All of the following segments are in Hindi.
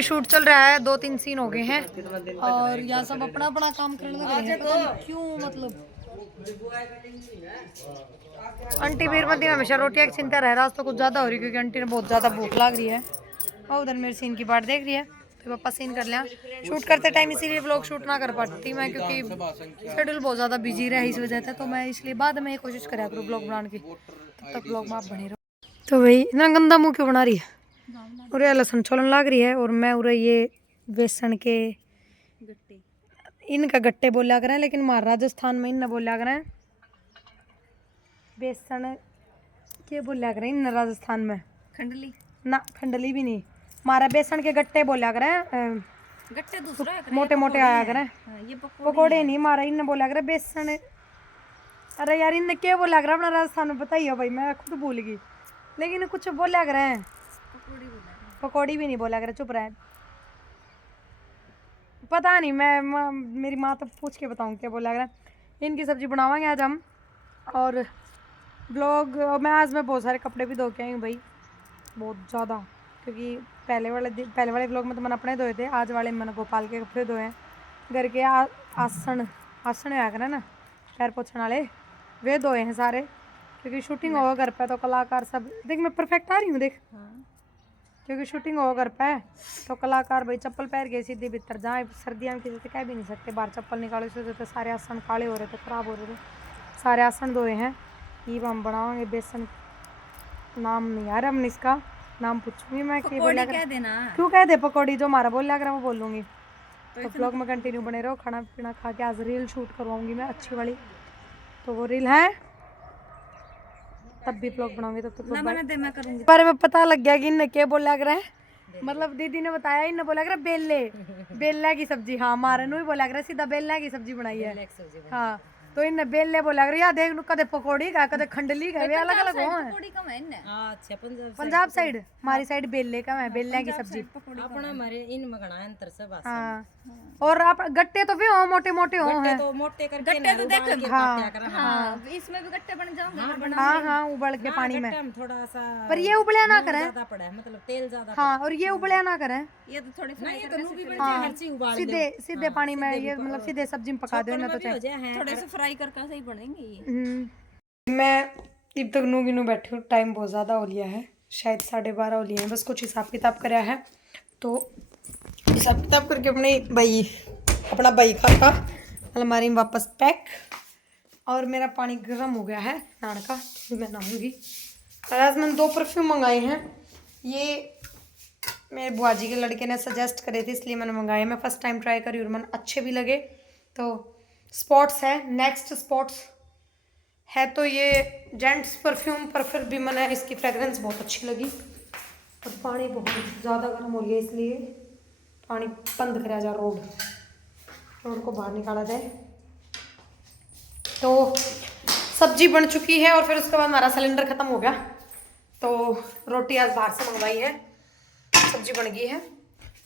अभी शूट चल रहा है, 2-3 सीन हो गए हैं और यहाँ सब अपना अपना काम करने लगे हैं। पता नहीं क्यों, मतलब आंटी बीरमती में हमेशा रोटियां की चिंता रह रहा है, तो कुछ ज्यादा हो रही क्योंकि आंटी ने बहुत ज्यादा भूख लग रही है और उधर मेरे सीन की बाट देख रही है। तो पापा सीन कर लिया शूट करते टाइम, इसीलिए व्लॉग शूट ना कर पाती मैं क्योंकि शेड्यूल बहुत ज़्यादा बिजी रहा इस वजह से। तो मैं इसलिए बाद में कोशिश करा करूँ ब्लॉग बनाने की, तब तक ब्लॉग में आप बने रहो। तो भाई इतना गंदा मुँह क्यों बना रही है? और लहसुन छोलन लग रही है और मैं उरे ये बेसन के इनका गट्टे बोलिया करें, लेकिन हमारे राजस्थान में इन बोलिया करें बेसन के बोलिया करें इन राजस्थान में खंडली ना, खंडली भी नहीं, हमारा बेसन के गट्टे बोलिया करें। गट्टे दूसरा है, मोटे मोटे आया करें, ये पकोड़े नहीं, हमारा इन बोलिया करें बेसन। अरे यार इन क्या बोलिया करें अपना राजस्थान में, बताइए भाई, मैं खुद भूल गई, लेकिन कुछ बोलिया करें, पकौड़ी भी नहीं बोला करें, चुप रहे, पता नहीं, मैं मेरी माँ तो पूछ के बताऊँ क्या बोला करें। इनकी सब्जी बनावांगे आज हम। और ब्लॉग मैं आज मैं बहुत सारे कपड़े भी धो के आई हूँ भाई, बहुत ज़्यादा, क्योंकि पहले वाले व्लॉग में तो मैंने अपने धोए थे, आज वाले में मैंने गोपाल के कपड़े धोए हैं। घर के आसन आया करें ना, पैर पोछने वाले, वे धोए हैं सारे, क्योंकि शूटिंग होगा घर पे तो कलाकार सब देख, मैं परफेक्ट आ रही हूँ देख, क्योंकि शूटिंग होगा घर पे तो कलाकार भाई चप्पल पैर गए सीधे भीतर, जहाँ सर्दियाँ में किसी से कह भी नहीं सकते, बाहर चप्पल निकाले से तो सारे आसन काले हो रहे थे, खराब हो रहे थे, सारे आसन धोए हैं। ये हम बनावांगे बेसन, नाम नहीं यार, हमने इसका नाम पूछूंगी मैं कि बोला कह देना, क्यों कह दे पकौड़ी, जो हमारा बोल लग रहा है वो बोलूँगी। तो ब्लॉग में कंटिन्यू बने रहो, खाना पीना खा के आज रील शूट करवाऊंगी मैं अच्छी वाली, तो वो रील है तब भी ब्लॉग बनाऊंगी, तब तक मैं करूंगी। पर मैं पता लग गया कि इनने क्या बोला कर है, मतलब दीदी ने बताया, इनने बोला कर बेला की सब्जी, हाँ हमारे नु ही बोला कर सीधा बेला की सब्जी बनाई है, हाँ तो इन बेले बोला कर यार देख कदे पकौड़ी का कदे खंडली का, अलग अलग हो है। अच्छा पंजाब साइड, हमारी साइड बेले का है, बेले की सब्जी अपना हमारे इन मगना अंतर सब। हाँ और आप गट्टे तो भी हो मोटे मोटे हो हैं, तो मोटे करके गट्टे तो देख, हाँ इसमें भी गट्टे बन जाओगे, हाँ हाँ उबल के पानी में थोड़ा सा, पर ये उबलिया ना करें, मतलब तेल ज्यादा, हाँ और ये उबलिया ना करें, ये तो थोड़ी फ्राई करके सीधे सीधे पानी में, ये मतलब सीधे सब्जी में पका दो ना, तो थोड़े से फ्राई करके सही बनेंगे ये। मैं तब तक नू बैठी हूँ, टाइम बहुत ज़्यादा हो लिया है, शायद 12:30 हो लिए हैं, बस कुछ हिसाब किताब कराया है, तो हिसाब किताब करके अपना बई खाता अलमारी में वापस पैक। और मेरा पानी गर्म हो गया है नहाने का, तो मैं नहाऊंगी। आज मैंने 2 परफ्यूम मंगाए हैं, ये मेरे बुआ जी के लड़के ने सजेस्ट करे थे इसलिए मैंने मंगाए। मैं फर्स्ट टाइम ट्राई करी और मैंने अच्छे भी लगे। तो स्पॉट्स है, नेक्स्ट स्पॉट्स है, तो ये जेंट्स परफ्यूम, पर फिर भी मैंने इसकी फ्रेगरेंस बहुत अच्छी लगी। और पानी बहुत ज़्यादा गर्म हो गया इसलिए पानी बंद करा जा, रोड को बाहर निकाला जाए। तो सब्जी बन चुकी है और फिर उसके बाद हमारा सिलेंडर ख़त्म हो गया, तो रोटी आज बाहर से मंगवाई है, सब्जी बन गई है,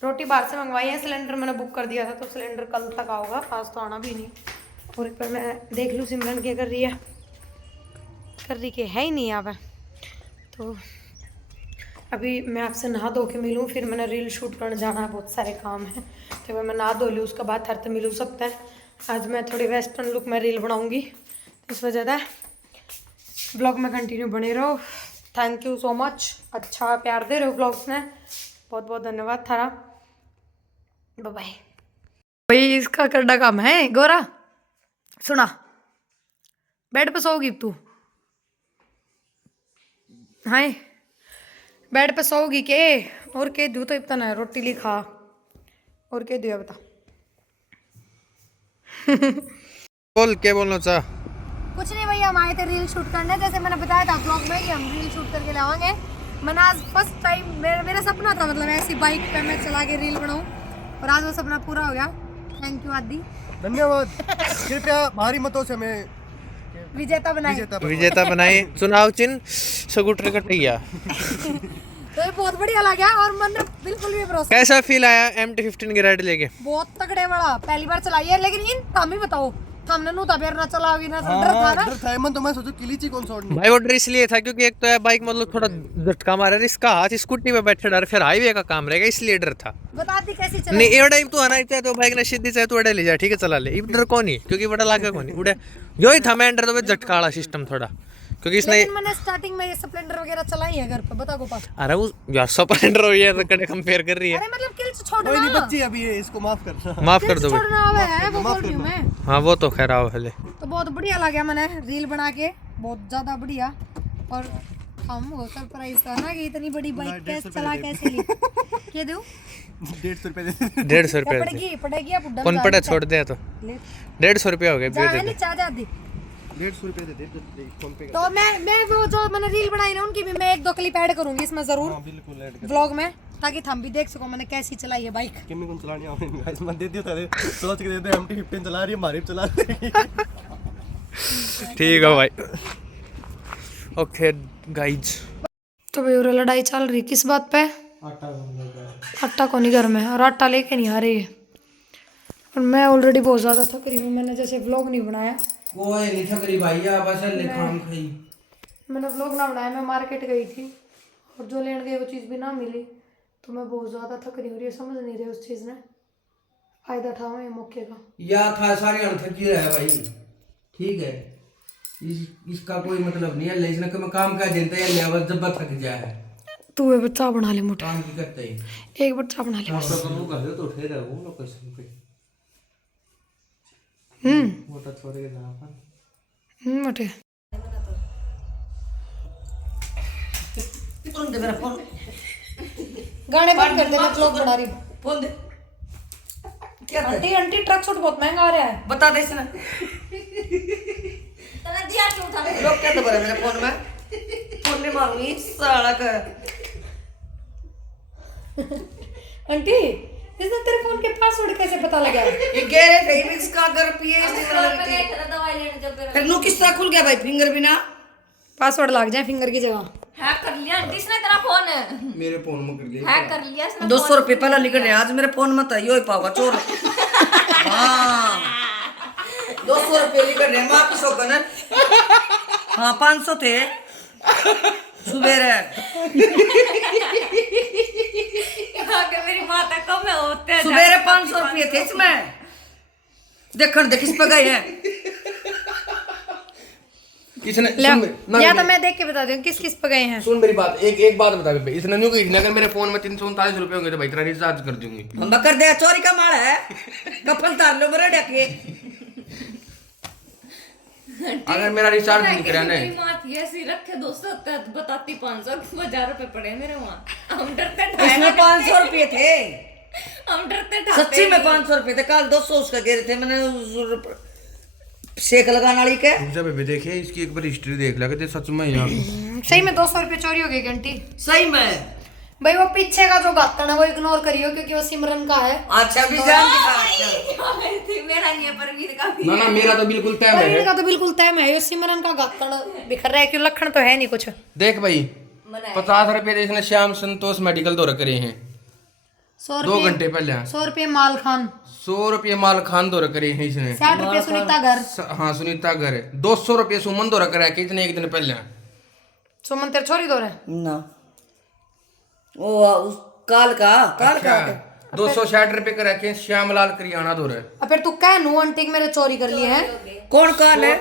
रोटी बाहर से मंगवाई है, सिलेंडर मैंने बुक कर दिया था, तो सिलेंडर कल तक आओगा, आज तो आना भी नहीं। और एक बार मैं देख लूँ सिमरन क्या कर रही है, के है ही नहीं यहाँ पर। तो अभी मैं आपसे नहा धो के मिलूँ, फिर मैंने रील शूट करने जाना है, बहुत सारे काम हैं, तो मैं नहा धो लूँ, उसके बाद हर तो मिलू सकता है। आज मैं थोड़ी वेस्टर्न लुक में रील बनाऊँगी, इस वजह से ब्लॉग में कंटिन्यू बने रहो। थैंक यू सो मच, अच्छा प्यार दे रहे हो ब्लॉग्स में, बहुत बहुत धन्यवाद थारा, बाय बाय। भाई इसका करना काम है गोरा, सुना बेड पे सोगी तू, हाँ बेड पे सोगी के, और के दू तो इतना है, रोटी लिखा और के दिया बता। बोल क्या बोलना चाह? कुछ नहीं भैया, हम आए थे रील शूट करने, जैसे मैंने बताया था ब्लॉग में कि हम रील शूट करके लावांगे। मैंने आज फर्स्ट टाइम, मेरा सपना था, मतलब ऐसी बाइक पे मैं चला के रील बनाऊं, और आज वो सपना पूरा हो गया। थैंक यू आदि, धन्यवाद। कृपया भारी मतों से मैं विजेता बनाए चुनाव चिन्ह स्कूटर कटैया। तो ये बहुत बढ़िया लगा और मन बिल्कुल भी भरोसा। कैसा फील आया MT-15 की राइड लेके? बहुत तगड़े, बड़ा पहली बार चलाई है, लेकिन इन हम ही बताओ हमने नु तबेर ना चलाओगी ना डर था ना। डर था मन तो मैं सोचो किलीची कौन छोड़नी। भाई वो डर इसलिए था क्योंकि एक तो है बाइक मतलब थोड़ा झटका मारा इसका हाथ स्कूटी पे बैठे डर फिर हाईवे का काम रहेगा इसलिए डर था। बता दी कैसी चला। नहीं एवढा तू आना चाहे तो बाइक ने सीधी चाहे तो एडे ले जा ठीक है चला ले डर कौन ही क्योंकि बड़ा लागे कौन ही उड़े यो ही था मैं अंडर तो झटका वाला सिस्टम थोड़ा क्योंकि इसने लेकिन मैंने स्टार्टिंग में ये स्प्लेंडर वगैरह चलाई है घर पे बता गोपाल। अरे वो यार स्प्लेंडर हो ये तो कड़े कंपेयर कर रही है। अरे मतलब किल्स कोई नहीं छोड़ना बच्ची अभी है इसको माफ करना। माफ कर दो भाई। छोड़ना आवे है वो बोल रही हूं मैं। हाँ वो तो खैर आओ हले तो बहुत बढ़िया लगा मैंने रील बना के बहुत ज्यादा बढ़िया। और हम वो सरप्राइज था ना कि इतनी बड़ी बाइक कैसे चला कैसे ली के दूं 150 रुपए दे। 150 रुपए पड़ेगी अब डन कौन पड़ा छोड़ दे तो 150 रुपया हो गया जा दे है नहीं चाचा दी 150 रुपए दे दे फोन पे। तो मैं वो जो मैंने रील बनाई ना उनकी भी मैं 1-2 क्लिप ऐड करूंगी इसमें जरूर बिल्कुल ऐड कर। व्लॉग में ताकि हम भी देख सको मैंने कैसी चलाई है बाइक। किमी कौन चलानी आवे गाइस मैं दे दियो था सोच के दे दे एमटी 15 चला रही है हमारी भी चला रही है। ठीक है भाई ओके गाइज। तो भाई और लड़ाई चल रही किस बात पे। आटा को नहीं घर में और आटा लेके नहीं आ रही है और मैं ऑलरेडी बहुत ज़्यादा थक रही हूँ। मैंने जैसे व्लॉग नहीं बनाया कोई नहीं थक रही भाई बस खाम खाई मैंने व्लॉग ना बनाया। मैं मार्केट गई थी और जो लेने गई वो चीज़ भी ना मिली तो मैं बहुत ज़्यादा थक रही हूँ। ये समझ नहीं रही उस चीज़ ने फ़ायदा उठाऊँ ये मौके का। या खा सारे हम थकी रहे भाई ठीक है इसका कोई मतलब नहीं है लेकिन कि मैं काम का जनता है लेवल जब थक जाए तू ये बच्चा बना ले मोटा काम की करते ही एक बच्चा बना ले बस। कर दे तो उठे रहे वो लोकेशन पे मोटा छोड़ के जाना मोटे फोन दे मेरा फोन गाने बंद कर दे मैं व्लॉग बना रही हूँ। फोन दे क्या कर आंटी आंटी ट्रक सूट बहुत महंगा आ रहा है। बता दे इसने तने दिया क्यों था लोग क्या दबा मेरे फोन में फोन नहीं मांगी साला का। आंटी इसने तेरे फोन के पासवर्ड कैसे पता लगा। ये कह रहे थे भी इसका अगर पिए फिर नु किस तरह खुल गया भाई फिंगर बिना पासवर्ड लग जाए फिंगर की जगह। हैक कर लिया आंटी इसने तेरा फोन मेरे फोन में कर दिया हैक कर लिया इसने 200 रुपये पहला लिख रहे आज मेरे फोन में था यो ही पावा चोर। हाँ 200 रुपये लिख रहे वापस हो गए ना। हाँ 500 थे सुबेरे अगर मेरी माता कम है होते सुबेरे 500 रुपये थे इसमें देखन देख इस पे गए हैं किसने या तो मैं देख के बता दूं किस किस पे गए हैं। सुन मेरी बात एक बात बता बे इसने न्यू कही अगर मेरे फोन में 339 रुपए होंगे तो भाई तेरा रिचार्ज कर दूंगी। हम कर दे चोरी का माल है कपल तार लो मेरे डके अगर मेरा रिचार्ज नहीं करा ना मेरी माँ थी ऐसी रखे 200 बताती 500 1000 रुपए पड़े मेरे वहाँ हम डरते इसमें 500 रुपये थे हम डरते सच्ची में 500 रुपये थे कल 200 उसका गिरे थे मैंने शेक लगाने वाली के जब भी देखिए इसकी एक बार हिस्ट्री देख लगा तो सच में यार सही में 200 रुपये चोरी हो गई घंटी। सही में भाई वो पीछे का जो गातन है वो इग्नोर करियो क्योंकि वो सिमरन का है। अच्छा भी जान दिखा थी मेरा नहीं है परवीन का भी ना मेरा तो बिल्कुल तय परवीन है। का तो बिल्कुल तय है ये सिमरन का गातन बिखर रहा है क्यों लक्षण तो है नहीं कुछ। देख भाई 50 रुपए इसने श्याम संतोष मेडिकल दौरा करे हैं 2 घंटे पहले 100 रुपये माल खान 100 रुपये माल खान दौरा करे हैं इसने 60 रुपये सुनीता घर हाँ सुनीता घर 200 रुपये सुमन दौरा करा के इसने एक दिन पहले सुमन तेरे छोरी दो रहे ना वो उस काल का 260 रुपये करा के श्यामलाल करियाना दौरा अब फिर तू कह नू आंटी मेरे चोरी कर लिए हैं। कौन काल है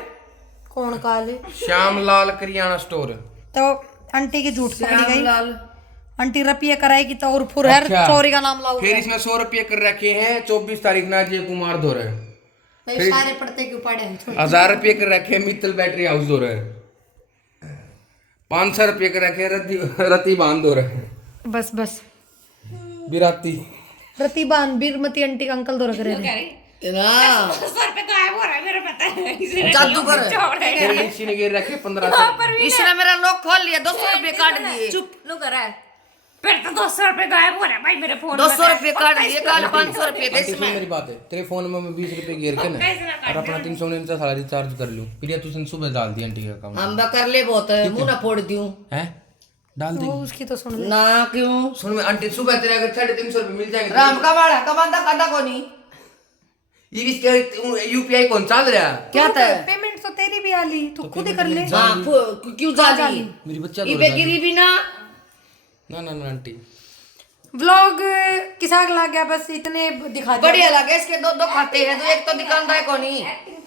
कौन काल है? श्यामलाल करियाना स्टोर तो आंटी की झूठ पकड़ी गई। लाल आंटी रपिया कराएगी तो और फुरहर अच्छा। चोरी का नाम लाओ फिर इसमें 100 रुपये कर रखे हैं 24 तारीख ना अजय कुमार दौरा सारे पढ़ते क्यों पड़े हैं 1000 रुपये कर रखे हैं मित्तल बैटरी हाउस दौरा 500 रुपये कर रखे हैं रति बांध दौरा बस बस बिराती प्रतिबान बीरमती आंटी का अंकल दो रख रहे थे। ना सर पे गायब हो रहा है मेरा पता है जादूगर फिर इसी ने गिर रखे 1500 इसने मेरा लॉक खोल लिया 200 रुपये काट दिए चुप लो कर रहा है फिर तो 200 रुपए गायब हो रहा है भाई मेरे फोन 200 रुपये काट दिए कल 500 रुपये थे आंटी सुन मेरी बात है तेरे फोन में मैं 20 रुपये गिर के ना और अपना 349 सारा रिचार्ज कर लूं फिर ये तूने सुबह डाल दिया आंटी के अकाउंट हम कर ले बहुत है मुंह ना फोड़ दूं हैं डाल दे वो उसकी तो सुन ले। ना क्यों सुन मैं आंटी सुबह तेरे अगर 350 रुपये मिल जाएंगे राम का वाड़ा कमांदा काटा को नहीं ये इसके यूपीआई कौन चल रहा है? क्या था? पेमेंट तो तेरी भी आली, तू खुद ही कर ले। हाँ क्यों जाली? मेरी बच्चा इबे गिरी भी ना। ना ना ना आंटी व्लॉग किसा लग गया, बस इतने दिखा दिया। बढ़िया लगे इसके दो खाते हैं, तो एक तो दिखाता है कौन ही,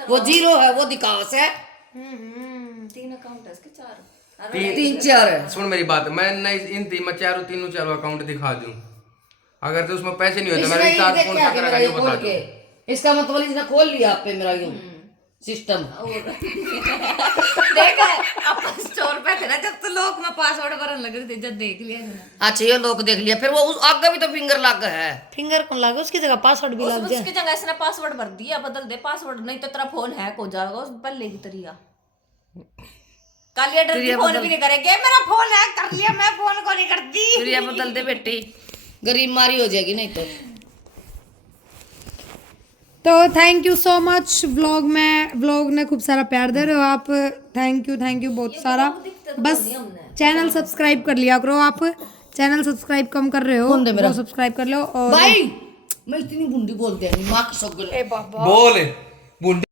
वो जीरो है, वो दिखावस है। 3 अकाउंट है इसके, 4 तीन चार है। सुन मेरी बात, मैं नहीं इन मैं तीनों अकाउंट दिखा दूं, अगर तो उसमें पैसे नहीं होते इसने मैं ही रिचार्ज देख फोन के आके कर मेरा ये बता खोल के, इसका मतलब इसने खोल लिया आप पे मेरा यूं सिस्टम। देखा अपन स्टोर पे थे ना जब, तो लोग में पासवर्ड भरन लग रहे थे, जब देख लिया है ना। अच्छा ये लोग देख लिया, फिर वो उस आगे भी तो फिंगर लग है। फिंगर कौन लगा, उसकी जगह पासवर्ड भी लग जाए। उसकी जगह इसने पासवर्ड भर दिया, बदल दे पासवर्ड, नहीं तो तेरा फोन हैक हो जाएगा उस पल्ले की तरिया। कालिया डरती फोन भी नहीं करेंगे, मेरा फोन हैक कर लिया, मैं फोन को नहीं करती। फिर ये बदल दे बेटी, गरीब मारी हो जाएगी नहीं तो। तो thank you so much, vlog ने खूब सारा प्यार दे रहे हो आप, थैंक यू बहुत सारा। बस चैनल सब्सक्राइब कर लिया करो, आप चैनल सब्सक्राइब कम कर रहे हो, वो सब्सक्राइब कर लो। और भाई मैं इतनी बुंदी बोलते हैं माँ की सब बोल